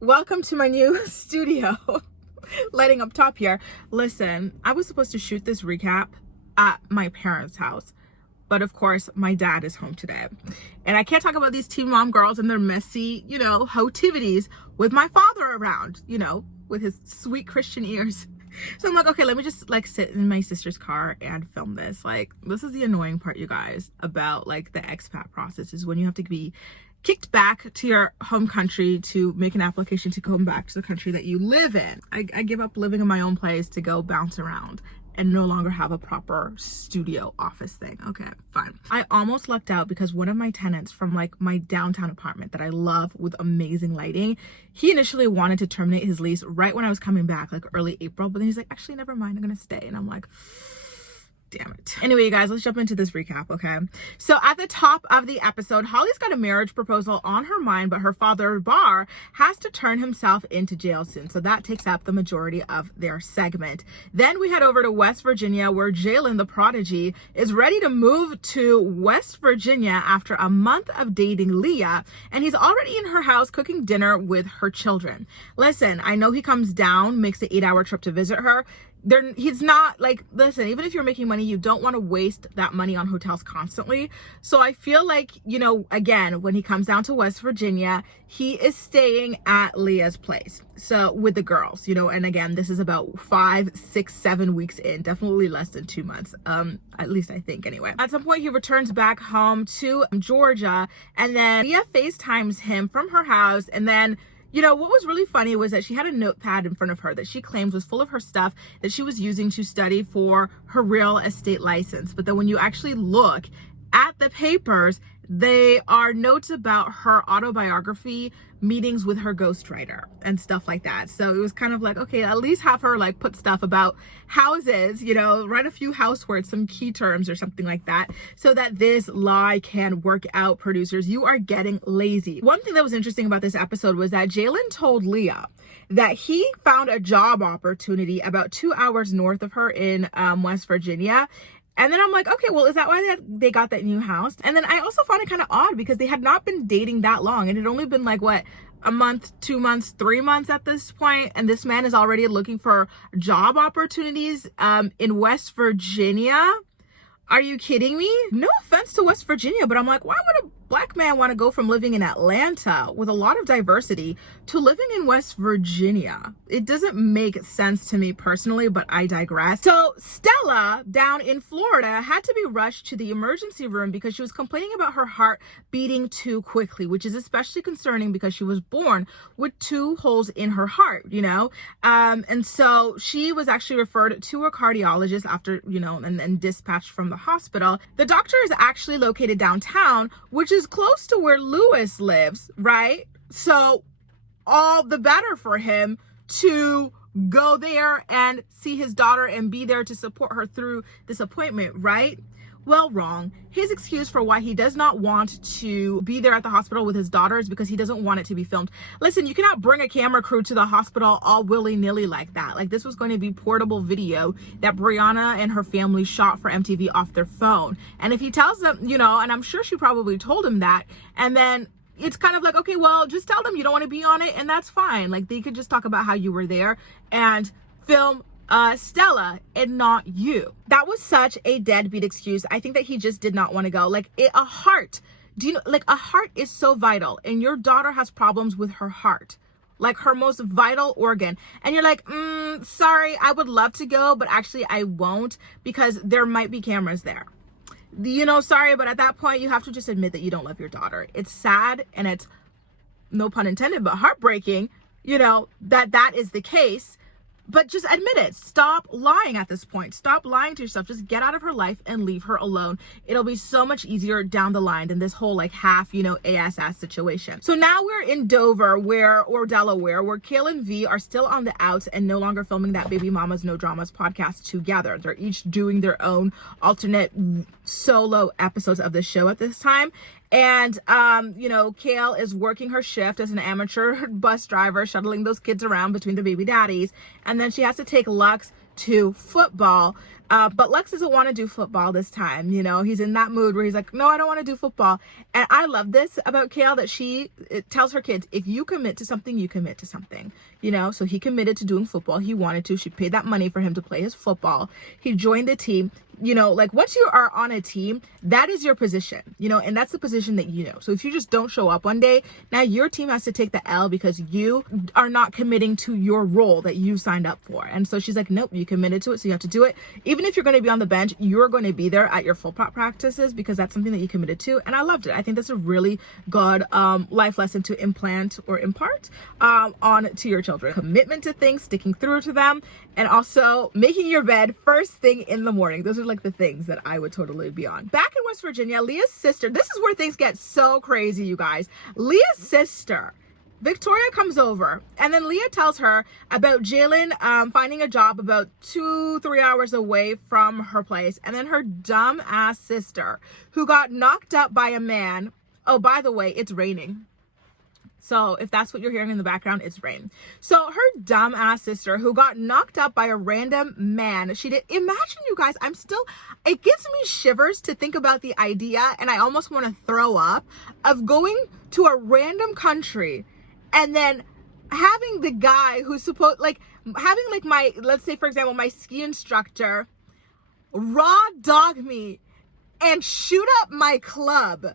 welcome to my new studio. Lighting up top here. Listen, I was supposed to shoot this recap at my parents' house, but of course my dad is home today, and I can't talk about these teen mom girls and their messy, hotivities with my father around, with his sweet Christian ears. So I'm like, okay, let me just sit in my sister's car and film this. This is the annoying part, you guys, about the expat process, is when you have to be kicked back to your home country to make an application to come back to the country that you live in. I give up living in my own place to go bounce around and no longer have a proper studio office thing. Okay, fine. I almost lucked out because one of my tenants from my downtown apartment that I love with amazing lighting, he initially wanted to terminate his lease right when I was coming back, early April, but then he's like, actually, never mind, I'm gonna stay. And I'm like, damn it. Anyway, you guys, let's jump into this recap, okay? So at the top of the episode, Holly's got a marriage proposal on her mind, but her father, Bar, has to turn himself into jail soon. So that takes up the majority of their segment. Then we head over to West Virginia, where Jaylan, the prodigy, is ready to move to West Virginia after a month of dating Leah, and he's already in her house cooking dinner with her children. Listen, I know he comes down, makes the 8-hour trip to visit her. He's not listen, even if you're making money, you don't want to waste that money on hotels constantly. So I feel again, when he comes down to West Virginia, he is staying at Leah's place. So with the girls, and again, this is about 5, 6, 7 weeks in, definitely less than 2 months. At least I think anyway. At some point he returns back home to Georgia, and then Leah FaceTimes him from her house, and then what was really funny was that she had a notepad in front of her that she claims was full of her stuff that she was using to study for her real estate license. But then when you actually look at the papers, they are notes about her autobiography, meetings with her ghostwriter, and stuff like that. So it was kind of okay, at least have her put stuff about houses, write a few house words, some key terms or something like that, so that this lie can work out. Producers, you are getting lazy. One thing that was interesting about this episode was that Jalen told Leah that he found a job opportunity about 2 hours north of her in West Virginia. And then I'm like, okay, well, is that why they got that new house? And then I also found it kind of odd because they had not been dating that long. It had only been what, a month, 2 months, 3 months at this point. And this man is already looking for job opportunities in West Virginia. Are you kidding me? No offense to West Virginia, but I'm like, why would a black man want to go from living in Atlanta with a lot of diversity to living in West Virginia? It doesn't make sense to me personally, but I digress. So Stella down in Florida had to be rushed to the emergency room because she was complaining about her heart beating too quickly, which is especially concerning because she was born with 2 holes in her heart, and so she was actually referred to a cardiologist after, and dispatched from the hospital. The doctor is actually located downtown, which is close to where Lewis lives, right? So all the better for him to go there and see his daughter and be there to support her through this appointment, right? Well, wrong. His excuse for why he does not want to be there at the hospital with his daughter is because he doesn't want it to be filmed. Listen, you cannot bring a camera crew to the hospital all willy-nilly like that. This was going to be portable video that Brianna and her family shot for MTV off their phone. And if he tells them, and I'm sure she probably told him that, and then it's kind of okay, well, just tell them you don't want to be on it, and that's fine. They could just talk about how you were there and film Stella and not you. That was such a deadbeat excuse. I think that he just did not want to go. A heart, do you know, a heart is so vital, and your daughter has problems with her heart, her most vital organ, and you're sorry, I would love to go, but actually I won't because there might be cameras there. Sorry, but at that point you have to just admit that you don't love your daughter. It's sad, and it's, no pun intended, but heartbreaking, that is the case. But just admit it. Stop lying at this point. Stop lying to yourself. Just get out of her life and leave her alone. It'll be so much easier down the line than this whole half, ass situation. So now we're in Dover or Delaware, where Kale and V are still on the outs and no longer filming that Baby Mamas No Dramas podcast together. They're each doing their own alternate solo episodes of the show at this time. And, Kale is working her shift as an amateur bus driver, shuttling those kids around between the baby daddies. And then she has to take Lux to football. But Lex doesn't want to do football this time. You know, he's in that mood where he's like, no, I don't want to do football. And I love this about Kale, that it tells her kids, if you commit to something, you commit to something. You know, so he committed to doing football. He wanted to. She paid that money for him to play his football. He joined the team. You know, like once you are on a team, that is your position, you know, and that's the position that you know. So if you just don't show up one day, now your team has to take the L because you are not committing to your role that you signed up for. And so she's like, nope, you committed to it, so you have to do it. Even if you're going to be on the bench, you're going to be there at your full practices because that's something that you committed to. And I loved it. I think that's a really good life lesson to implant or impart on to your children. Commitment to things, sticking through to them, and also making your bed first thing in the morning. Those are like the things that I would totally be on. Back in West Virginia, Leah's sister, this is where things get so crazy, you guys. Leah's sister, Victoria, comes over, and then Leah tells her about Jaylan finding a job about 2-3 hours away from her place. And then her dumb ass sister, who got knocked up by a man. Oh, by the way, it's raining. So if that's what you're hearing in the background, it's rain. So her dumb ass sister, who got knocked up by a random man, imagine, you guys, it gives me shivers to think about the idea, and I almost want to throw up, of going to a random country and then having the guy who's having my, let's say for example, my ski instructor raw dog me and shoot up my club.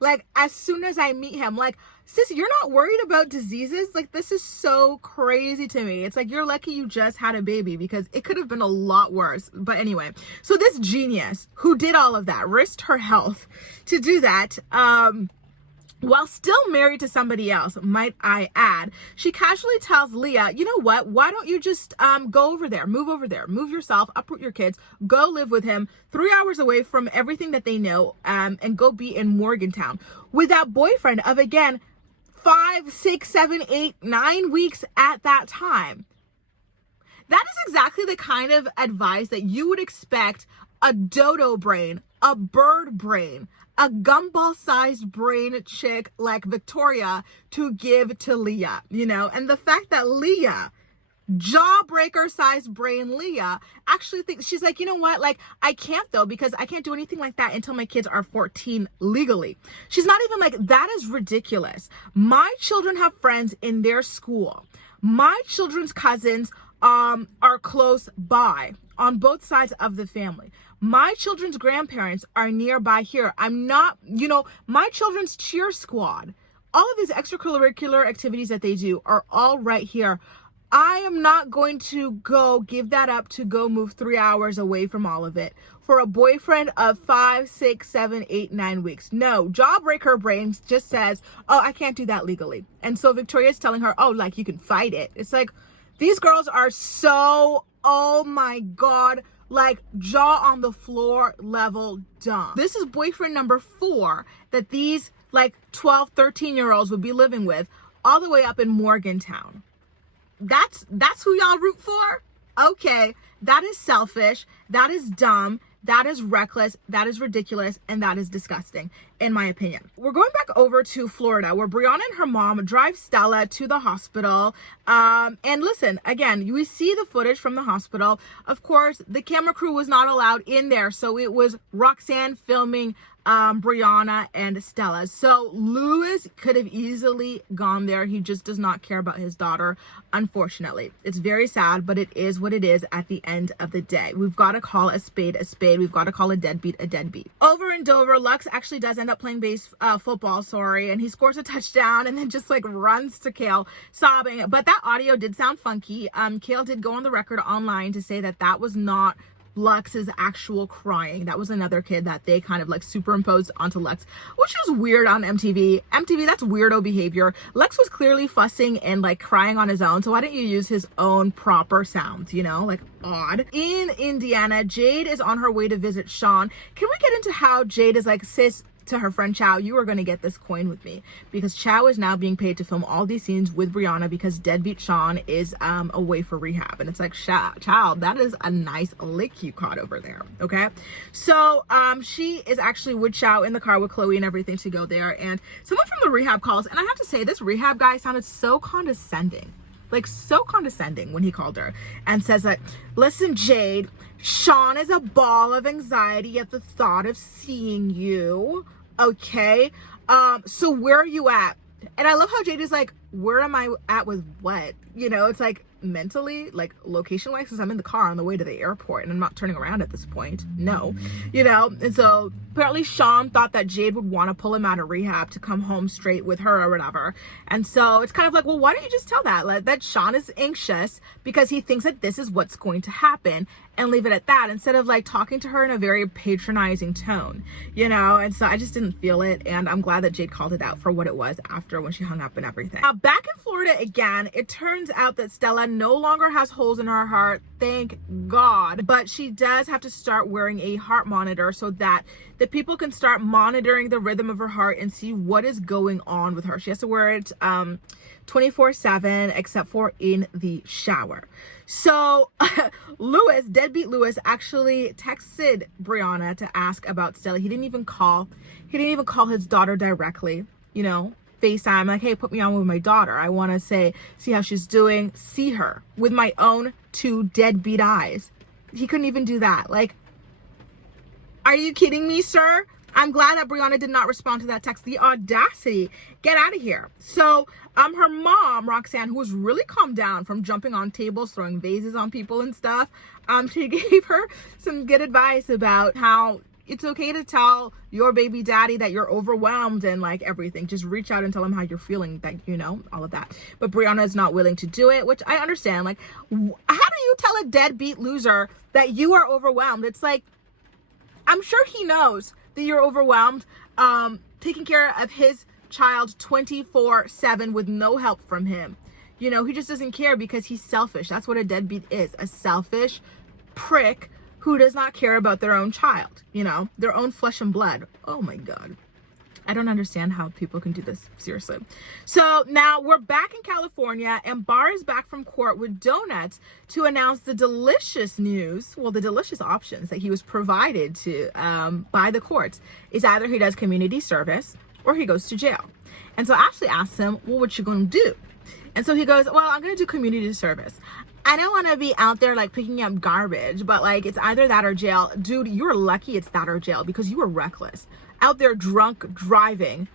Like, as soon as I meet him, like, sis, you're not worried about diseases? Like, this is so crazy to me. It's like, you're lucky you just had a baby, because it could have been a lot worse. But anyway, so this genius who did all of that, risked her health to do that, while still married to somebody else, might I add, she casually tells Leah, you know what, why don't you just go over there, move yourself, uproot your kids, go live with him 3 hours away from everything that they know, and go be in Morgantown with that boyfriend of, again, 5, 6, 7, 8, 9 weeks at that time. That is exactly the kind of advice that you would expect a dodo brain, a bird brain, a gumball-sized brain chick like Victoria to give to Leah, you know? And the fact that Leah, jawbreaker-sized brain Leah, actually thinks, she's like, you know what? Like, I can't though, because I can't do anything like that until my kids are 14 legally. She's not even like, that is ridiculous. My children have friends in their school. My children's cousins are close by on both sides of the family. My children's grandparents are nearby here. I'm not, you know, my children's cheer squad, all of these extracurricular activities that they do are all right here. I am not going to go give that up to go move 3 hours away from all of it for a boyfriend of 5, 6, 7, 8, 9 weeks. No, jawbreaker brain just says, oh, I can't do that legally. And so Victoria's telling her, oh, like, you can fight it. It's like, these girls are so, oh my God, like, jaw on the floor level dumb. This is boyfriend number 4 that these like 12, 13-year-olds would be living with all the way up in Morgantown. That's who y'all root for? Okay, that is selfish, that is dumb, that is reckless, that is ridiculous, and that is disgusting, in my opinion. We're going back over to Florida, where Brianna and her mom drive Stella to the hospital. And listen, again, we see the footage from the hospital. Of course, the camera crew was not allowed in there, so it was Roxanne filming Brianna and Stella. So Lewis could have easily gone there. He just does not care about his daughter, unfortunately. It's very sad, but it is what it is at the end of the day. We've got to call a spade a spade. We've got to call a deadbeat a deadbeat. Over in Dover, Lux actually does end up playing football, and he scores a touchdown and then just like runs to Kale sobbing. But that audio did sound funky. Kale did go on the record online to say that that was not Lux's actual crying. That was another kid that they kind of like superimposed onto Lux, which is weird on MTV. MTV, that's weirdo behavior. Lex was clearly fussing and like crying on his own, so why didn't you use his own proper sounds, you know, like odd. In Indiana, Jade is on her way to visit Sean. Can we get into how Jade is like, sis, to her friend Chow, you are going to get this coin with me, because Chow is now being paid to film all these scenes with Brianna because deadbeat Sean is away for rehab. And it's like, Chow, that is a nice lick you caught over there. Okay, so she is actually with Chow in the car with Chloe and everything to go there, and someone from the rehab calls, and I have to say, this rehab guy sounded so condescending. like so condescending when he called her, and says that, listen, Jade, Sean is a ball of anxiety at the thought of seeing you. Okay. So where are you at? And I love how Jade is like, where am I at with what? You know, it's like mentally, like location wise, because I'm in the car on the way to the airport and I'm not turning around at this point. No, you know. And so apparently Sean thought that Jade would want to pull him out of rehab to come home straight with her or whatever. And so it's kind of like, well, why don't you just tell that Sean is anxious because he thinks that this is what's going to happen, and leave it at that, instead of like talking to her in a very patronizing tone, you know. And so I just didn't feel it, and I'm glad that Jade called it out for what it was after, when she hung up and everything. Now back in Florida again, it turns out that Stella no longer has holes in her heart, thank God, but she does have to start wearing a heart monitor so that the people can start monitoring the rhythm of her heart and see what is going on with her. She has to wear it 24/7 except for in the shower. So Lewis, deadbeat Lewis, actually texted Brianna to ask about Stella. He didn't even call his daughter directly, you know, FaceTime, like, hey, put me on with my daughter. I want to see how she's doing, see her with my own two deadbeat eyes. He couldn't even do that. Like, are you kidding me, sir? I'm glad that Brianna did not respond to that text. The audacity. Get out of here. So her mom, Roxanne, who was really calmed down from jumping on tables, throwing vases on people and stuff, she gave her some good advice about how it's okay to tell your baby daddy that you're overwhelmed and like everything. Just reach out and tell him how you're feeling, that, you know, all of that. But Brianna is not willing to do it, which I understand. Like, how do you tell a deadbeat loser that you are overwhelmed? It's like, I'm sure he knows that you're overwhelmed, taking care of his child 24/7 with no help from him. You know, he just doesn't care because he's selfish. That's what a deadbeat is, a selfish prick who does not care about their own child, you know, their own flesh and blood. Oh my God. I don't understand how people can do this, seriously. So now we're back in California, and Barr is back from court with donuts to announce the delicious news, well, the delicious options that he was provided to by the courts is either he does community service or he goes to jail. And so Ashley asks him, well, what you gonna do? And so he goes, well, I'm gonna do community service. I don't want to be out there like picking up garbage, but like it's either that or jail. Dude, you're lucky it's that or jail, because you were reckless. Out there drunk driving.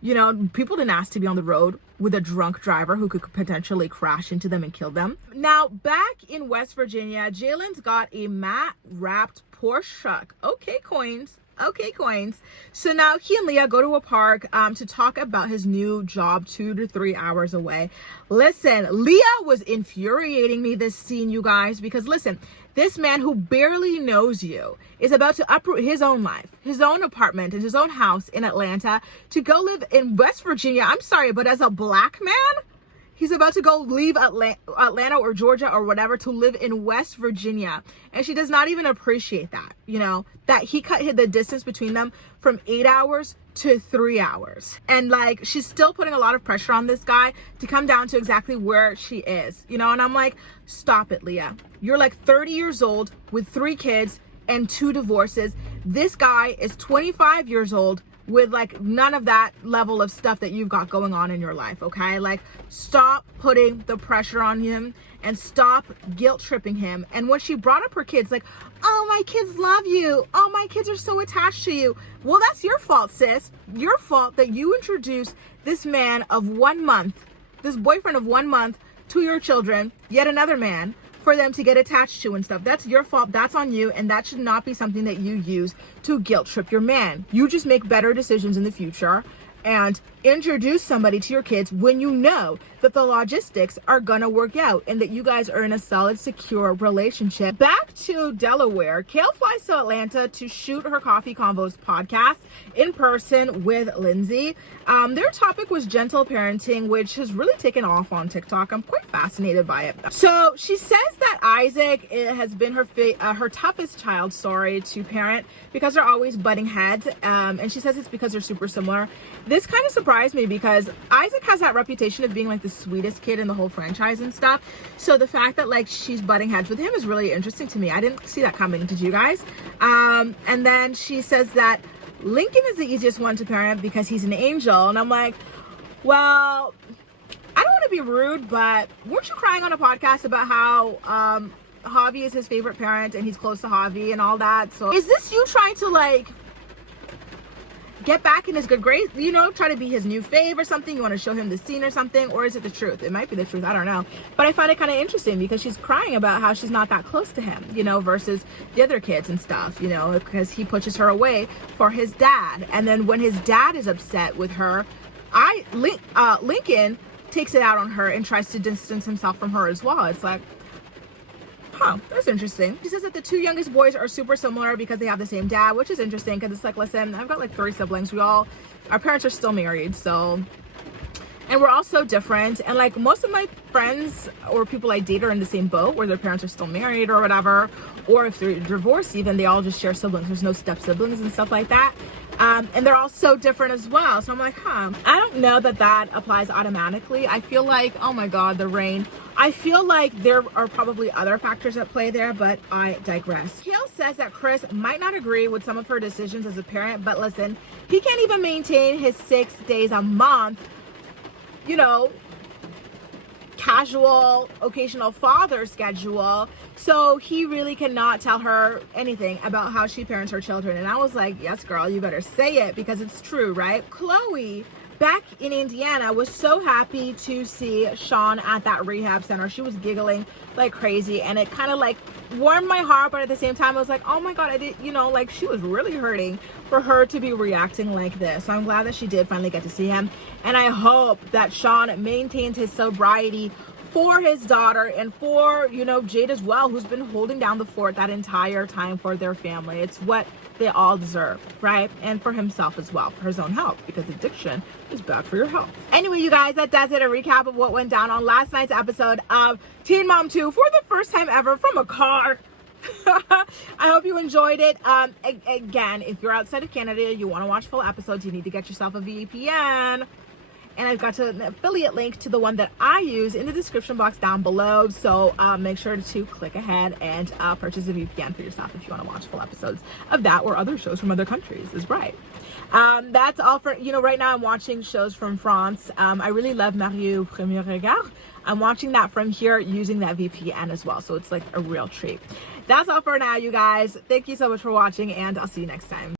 You know, people didn't ask to be on the road with a drunk driver who could potentially crash into them and kill them. Now, back in West Virginia, Jalen's got a matte wrapped Porsche truck. Okay, coins. Okay, coins. So now he and Leah go to a park to talk about his new job 2 to 3 hours away. Listen, Leah was infuriating me this scene, you guys, because listen, this man who barely knows you is about to uproot his own life, his own apartment, and his own house in Atlanta to go live in West Virginia. I'm sorry, but as a black man, he's about to go leave Atlanta or Georgia or whatever to live in West Virginia. And she does not even appreciate that, you know, that he cut the distance between them from 8 hours to 3 hours. And like, she's still putting a lot of pressure on this guy to come down to exactly where she is, you know. And I'm like, stop it, Leah. You're like 30 years old with 3 kids and 2 divorces. This guy is 25 years old with like none of that level of stuff that you've got going on in your life, okay? Like, stop putting the pressure on him and stop guilt tripping him. And when she brought up her kids, like, oh, my kids love you. Oh, my kids are so attached to you. Well, that's your fault, sis. Your fault that you introduced this man of 1 month, this boyfriend of 1 month, to your children, yet another man, for them to get attached to and stuff. That's your fault. That's on you. And that should not be something that you use to guilt trip your man. You just make better decisions in the future and introduce somebody to your kids when you know that the logistics are gonna work out and that you guys are in a solid, secure relationship. Back to Delaware, Kale flies to Atlanta to shoot her Coffee Convos podcast in person with Lindsay. Their topic was gentle parenting, which has really taken off on TikTok. I'm quite fascinated by it. So she says that Isaac has been her toughest child, to parent because they're always butting heads. And she says it's because they're super similar. This kind of surprised me because Isaac has that reputation of being like the sweetest kid in the whole franchise and stuff. So the fact that like she's butting heads with him is really interesting to me. I didn't see that coming. Did you guys? And then she says that Lincoln is the easiest one to parent because he's an angel. And I'm like, well, I don't want to be rude, but weren't you crying on a podcast about how Javi is his favorite parent and he's close to Javi and all that? So is this you trying to like get back in his good grace, you know, try to be his new fave or something? You want to show him the scene or something? Or is it the truth? It might be the truth, I don't know. But I find it kind of interesting because she's crying about how she's not that close to him, you know, versus the other kids and stuff, you know, because he pushes her away for his dad. And then when his dad is upset with her, Lincoln takes it out on her and tries to distance himself from her as well. It's like, huh, that's interesting. She says that the two youngest boys are super similar because they have the same dad, which is interesting because it's like, listen, I've got like 3 siblings. Our parents are still married, so, and we're all so different. And like most of my friends or people I date are in the same boat where their parents are still married or whatever, or if they're divorced even, they all just share siblings. There's no step siblings and stuff like that. And they're all so different as well. So I'm like, huh, I don't know that that applies automatically. I feel like, oh my God, the rain. I feel like there are probably other factors at play there, but I digress. Kale says that Chris might not agree with some of her decisions as a parent, but listen, he can't even maintain his 6 days a month, you know, casual, occasional father schedule. So he really cannot tell her anything about how she parents her children. And I was like, yes, girl, you better say it because it's true, right? Chloe, back in Indiana, was so happy to see Sean at that rehab center. She was giggling like crazy, and it kind of like warmed my heart, but at the same time I was like, oh my God, I did, you know, like she was really hurting for her to be reacting like this. So I'm glad that she did finally get to see him, and I hope that Sean maintains his sobriety for his daughter and for, you know, Jade as well, who's been holding down the fort that entire time for their family. It's what they all deserve, right? And for himself as well, for his own health, because addiction is bad for your health. Anyway, you guys, that does it. A recap of what went down on last night's episode of Teen Mom 2 for the first time ever from a car. I hope you enjoyed it. Again, if you're outside of Canada, you want to watch full episodes, you need to get yourself a VPN. And I've got an affiliate link to the one that I use in the description box down below. So make sure to click ahead and purchase a VPN for yourself if you want to watch full episodes of that or other shows from other countries. Is right. That's all for, you know, right now I'm watching shows from France. I really love Marius au Premier Regard. I'm watching that from here using that VPN as well. So it's like a real treat. That's all for now, you guys. Thank you so much for watching, and I'll see you next time.